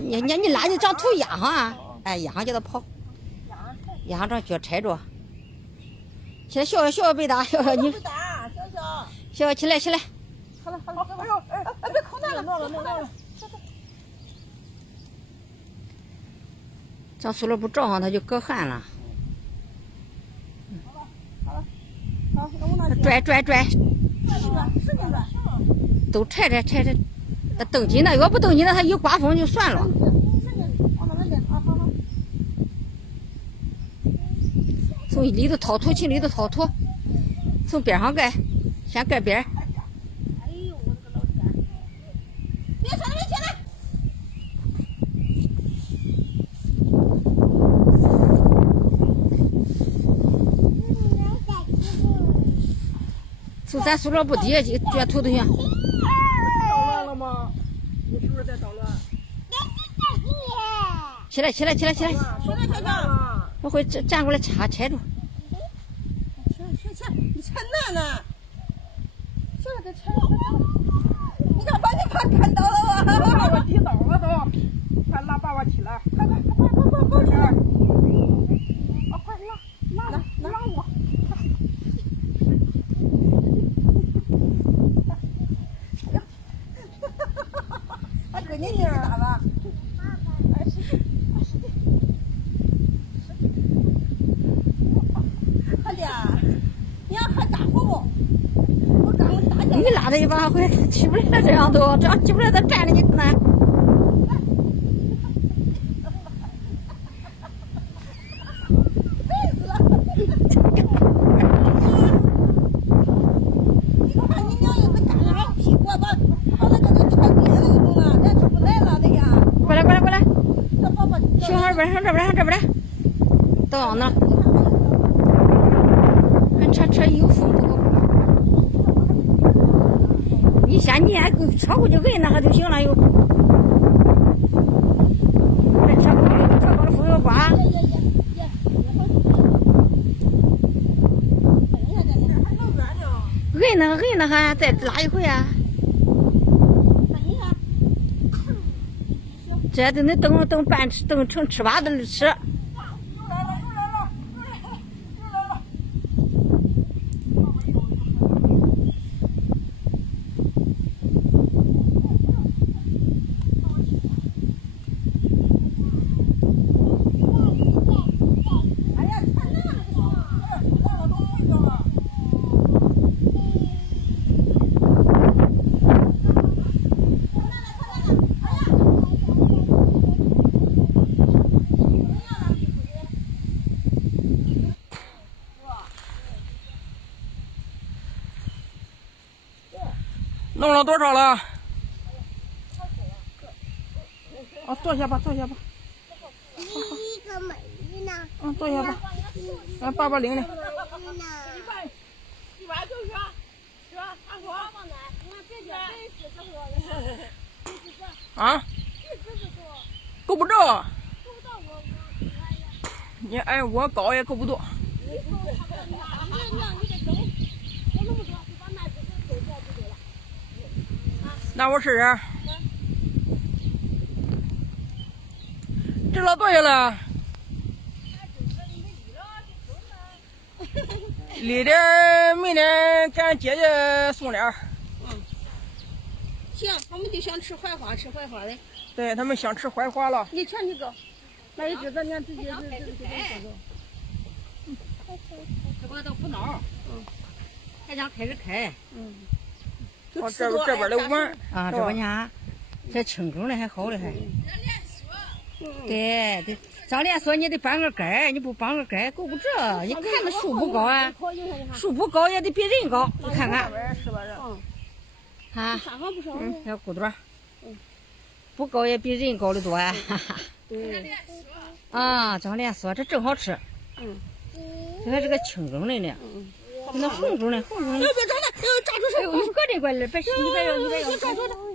你拉你长土压上啊！哎，压上叫它跑，压上这脚踩着。起来，小贝达，小你小起来。好了，哎呦，哎，别扣那了，弄了。长塑料布罩上，它就隔汗了。好了，那我拿拽，使劲拽，都踩，蹬紧了，要不蹬紧了，它一刮风就算了。往那边啊，好。从里头掏土，从边上盖，先盖边。哎呦，我的个老天！别上来，起来！从咱塑料布底下卷土行。捣乱了吗？你是不是在捣乱？起来！小，我会站过来踩住。行，你踩哪呢？行了，再踩。你看，把你看到了吧？我把我抵倒了都，快拉爸爸起来！快起来！啊，快拉我！还跟你妮儿打吧？哎，是的。孩子呀，你要还干活不？我干我大你拉着一把会起不来，这样起不来，他站着你难。累死了！你看你娘也不干了，屁股把好了，这穿别的东了，咱出不来了，这呀。过来！这宝宝，小孩边上这边来，到那。车有风不好。你先撵车过去摁那个就行了，又。这车高的风又刮。摁那还再拉一回啊。这都能蹬成吃把子吃。弄了多少了？啊，坐下吧。一个美呢。坐下吧。让爸爸领领。一把就是吧？阿婆，啊？够不着。你哎，我高也够不着。那我试试。这老多少了？离点，明天给俺姐姐送点。行，他们就想吃槐花的。对他们想吃槐花了。你瞧你个，那一只咱娘直接这个都不孬。还想开始开。往这边来玩啊，这边呢，这青梗的还好的还。对，长连锁你得绑个根儿，你不绑个根儿够不着。你看那树不高啊，树不高也得比人高，你看看。啊，小骨朵，不高也比人高的多啊。对。啊，长连锁这正好吃。这还是个青梗的呢。那红梗的。别长了，长出手。哎呦，你搁这块儿，别，你别让。